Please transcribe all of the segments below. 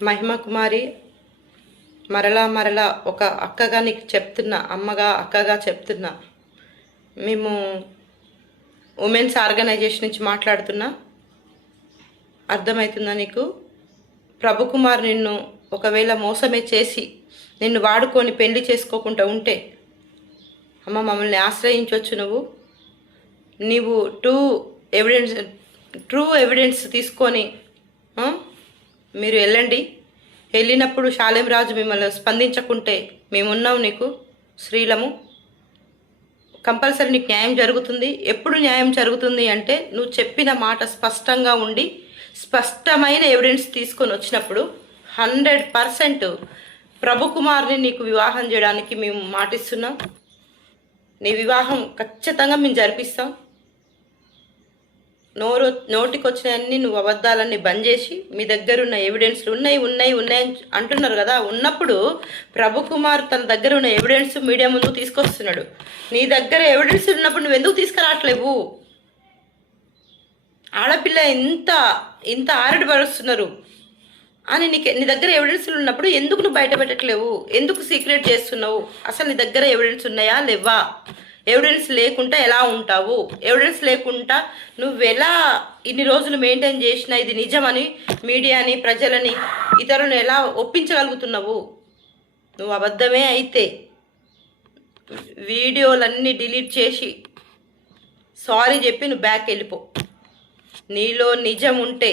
మహిమ కుమారి, మరలా ఒక అక్కగా నీకు చెప్తున్నా, అమ్మగా అక్కగా చెప్తున్నా. మేము ఉమెన్స్ ఆర్గనైజేషన్ నుంచి మాట్లాడుతున్నా. అర్థమవుతుందా నీకు? ప్రభు కుమార్ నిన్ను ఒకవేళ మోసమే చేసి నిన్ను వాడుకొని పెళ్లి చేసుకోకుండా ఉంటే అమ్మ మమ్మల్ని ఆశ్రయించవచ్చు. నీవు ట్రూ ఎవిడెన్స్ తీసుకొని మీరు వెళ్ళినప్పుడు శాలేం రాజు మిమ్మల్ని స్పందించకుంటే మేమున్నాం నీకు స్త్రీలము. కంపల్సరీ నీకు న్యాయం జరుగుతుంది. ఎప్పుడు న్యాయం జరుగుతుంది అంటే నువ్వు చెప్పిన మాట స్పష్టంగా ఉండి స్పష్టమైన ఎవిడెన్స్ తీసుకొని వచ్చినప్పుడు 100% ప్రభు కుమార్ని నీకు వివాహం చేయడానికి మేము మాటిస్తున్నాం. నీ వివాహం ఖచ్చితంగా మేము జరిపిస్తాం. నోటికొచ్చినవన్నీ నువ్వు అబద్ధాలన్నీ బంద్ చేసి మీ దగ్గర ఉన్న ఎవిడెన్స్లు ఉన్నాయి అంటున్నారు కదా. ఉన్నప్పుడు ప్రభు కుమార్ తన దగ్గర ఉన్న ఎవిడెన్స్ మీడియా ముందుకు తీసుకొస్తున్నాడు. నీ దగ్గర ఎవిడెన్స్ ఉన్నప్పుడు నువ్వు ఎందుకు తీసుకురావట్లేవు? ఆడపిల్ల ఇంత ఆరడి పరుస్తున్నారు అని నీ దగ్గర ఎవిడెన్స్లు ఉన్నప్పుడు ఎందుకు నువ్వు బయట పెట్టట్లేవు? ఎందుకు సీక్రెట్ చేస్తున్నావు? అసలు నీ దగ్గర ఎవిడెన్స్ ఉన్నాయా లేవా? ఎవిడెన్స్ లేకుండా ఎలా ఉంటావు? ఎవిడెన్స్ లేకుండా నువ్వెలా ఇన్ని రోజులు మెయింటైన్ చేసినా ఇది నిజమని మీడియాని, ప్రజలని, ఇతరులను ఎలా ఒప్పించగలుగుతున్నావు? నువ్వు అబద్ధమే అయితే వీడియోలన్నీ డిలీట్ చేసి సారీ చెప్పి నువ్వు బ్యాక్ వెళ్ళిపో. నీలో నిజం ఉంటే,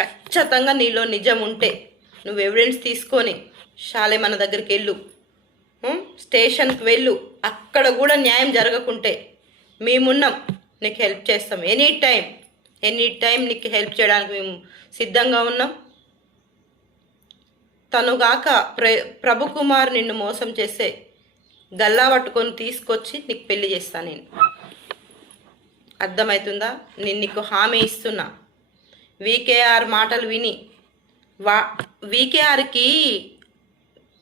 ఖచ్చితంగా నీలో నిజం ఉంటే నువ్వు ఎవిడెన్స్ తీసుకొని శాలే మన దగ్గరికి వెళ్ళు, స్టేషన్కి వెళ్ళు. అక్కడ కూడా న్యాయం జరగకుంటే మేమున్నాం, నీకు హెల్ప్ చేస్తాం. ఎనీ టైం నీకు హెల్ప్ చేయడానికి మేము సిద్ధంగా ఉన్నాం. తనుగాక ప్రభు కుమార్ నిన్ను మోసం చేసే గల్లా పట్టుకొని తీసుకొచ్చి నీకు పెళ్లి చేస్తాను నేను. అర్థమవుతుందా? నేను నీకు హామీ ఇస్తున్నా. వీకేఆర్ మాటలు విని వీకేఆర్కి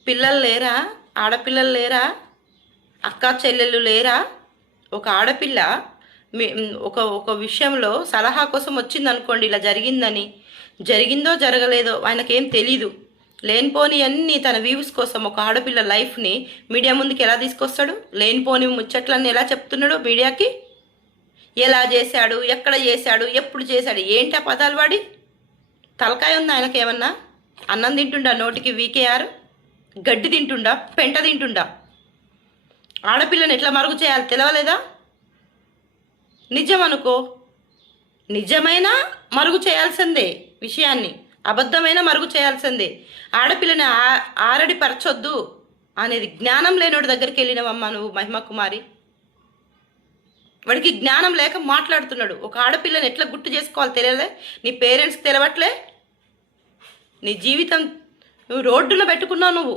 పిల్లలు లేరా? ఆడపిల్లలు లేరా? అక్క చెల్లెళ్ళు లేరా? ఒక ఆడపిల్ల ఒక విషయంలో సలహా కోసం వచ్చింది అనుకోండి, ఇలా జరిగిందో జరగలేదో ఆయనకేం తెలీదు. లేనిపోని అన్నీ తన వ్యూస్ కోసం ఒక ఆడపిల్ల లైఫ్ని మీడియా ముందుకు ఎలా తీసుకొస్తాడు? లేనిపోని ముచ్చట్లన్నీ ఎలా చెప్తున్నాడు మీడియాకి? ఎలా చేశాడు, ఎక్కడ చేశాడు, ఎప్పుడు చేశాడు, ఏంటి ఆ పదాలు వాడి? తలకాయ ఉంది ఆయనకేమన్నా? అన్నం తింటుండా నోటికి వీకేఆర్? గడ్డి తింటుండా? పెంట తింటుండా? ఆడపిల్లని ఎట్లా మరుగు చేయాలి తెలవలేదా? నిజం అనుకో, నిజమైనా మరుగు చేయాల్సిందే విషయాన్ని, అబద్ధమైనా మరుగు చేయాల్సిందే. ఆడపిల్లని ఆరడి పరచొద్దు అనేది జ్ఞానం లేనోడి దగ్గరికి వెళ్ళినవమ్మా నువ్వు మహిమ కుమారి. వాడికి జ్ఞానం లేక మాట్లాడుతున్నాడు. ఒక ఆడపిల్లని ఎట్లా గుర్తు చేసుకోవాలి తెలియలే? నీ పేరెంట్స్కి తెలవట్లే? నీ జీవితం నువ్వు రోడ్డున పెట్టుకున్నావు. నువ్వు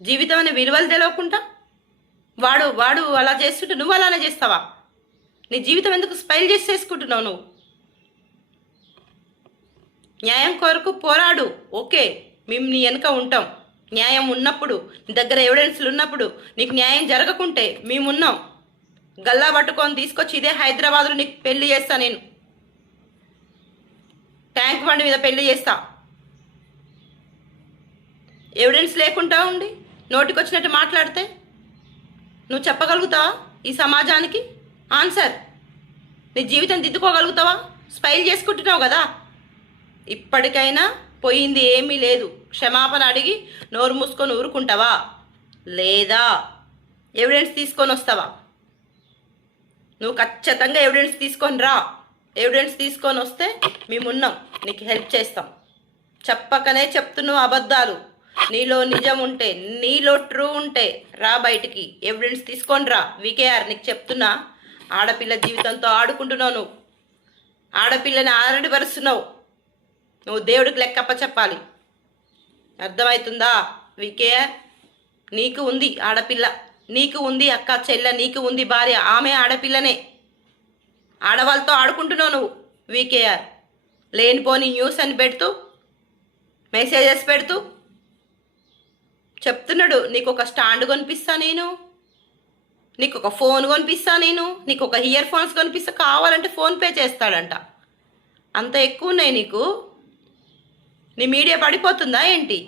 జీవితం అనే విలువలు తెలవకుండా వాడు అలా చేస్తుంటే నువ్వు అలానే చేస్తావా? నీ జీవితం ఎందుకు స్పైల్ చేసుకుంటున్నావు నువ్వు? న్యాయం కొరకు పోరాడు. ఓకే, మేము నీ వెనుక ఉంటాం. న్యాయం ఉన్నప్పుడు, నీ దగ్గర ఎవిడెన్స్లు ఉన్నప్పుడు, నీకు న్యాయం జరగకుంటే మేమున్నాం. గల్లా పట్టుకొని తీసుకొచ్చి ఇదే హైదరాబాద్లో నీకు పెళ్లి చేస్తా. నేను ట్యాంక్ బండి మీద పెళ్లి చేస్తా. ఎవిడెన్స్ లేకుండా ఉండి నోటికొచ్చినట్టు మాట్లాడితే నువ్వు చెప్పగలుగుతావా ఈ సమాజానికి ఆన్సర్? నీ జీవితం దిద్దుకోగలుగుతావా? స్పైల్ చేసుకుంటున్నావు కదా. ఇప్పటికైనా పోయింది ఏమీ లేదు. క్షమాపణ అడిగి నోరు మూసుకొని ఊరుకుంటావా లేదా ఎవిడెన్స్ తీసుకొని వస్తావా? నువ్వు ఖచ్చితంగా ఎవిడెన్స్ తీసుకొని రా. ఎవిడెన్స్ తీసుకొని వస్తే మేమున్నాం, నీకు హెల్ప్ చేస్తాం. చెప్పకనే చెప్తున్నావు అబద్ధాలు. నీలో నిజం ఉంటే, నీలో ట్రూ ఉంటే రా బయటికి, ఎవిడెన్స్ తీసుకొని రా. వీకేఆర్ నీకు చెప్తున్నా, ఆడపిల్ల జీవితంతో ఆడుకుంటున్నావు. నువ్వు ఆడపిల్లని ఆరడి పరుస్తున్నావు. నువ్వు దేవుడికి లెక్కప్ప చెప్పాలి. అర్థమవుతుందా? వీకేఆర్ నీకు ఉంది ఆడపిల్ల, నీకు ఉంది అక్క చెల్లె, నీకు ఉంది భార్య. ఆమె ఆడపిల్లనే. ఆడవాళ్ళతో ఆడుకుంటున్నావు నువ్వు. వీకేఆర్ లేనిపోని న్యూస్ అని పెడుతూ, మెసేజెస్ పెడుతూ చెప్తున్నాడు. నీకు ఒక స్టాండ్ కొనిపిస్తా నేను, నీకు ఒక ఫోన్ కొనిపిస్తా నేను, నీకు ఒక ఇయర్ ఫోన్స్ కొనిపిస్తా, కావాలంటే ఫోన్పే చేస్తాడంట. అంత ఎక్కువ ఉన్నాయి నీకు? నీ మీడియా పడిపోతుందా ఏంటి?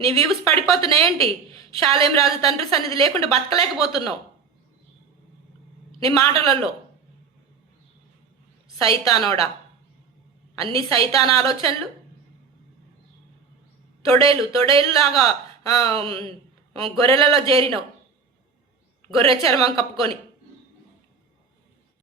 నీ వ్యూస్ పడిపోతున్నాయి ఏంటి? శాలేం రాజు తండ్రి సన్నిధి లేకుండా బతకలేకపోతున్నావు నీ మాటలలో. సైతానోడా, అన్ని సైతాన్ ఆలోచనలు. తొడేలులాగా గొర్రెలలో చేరినావు, గొర్రె చర్మం కప్పుకొని.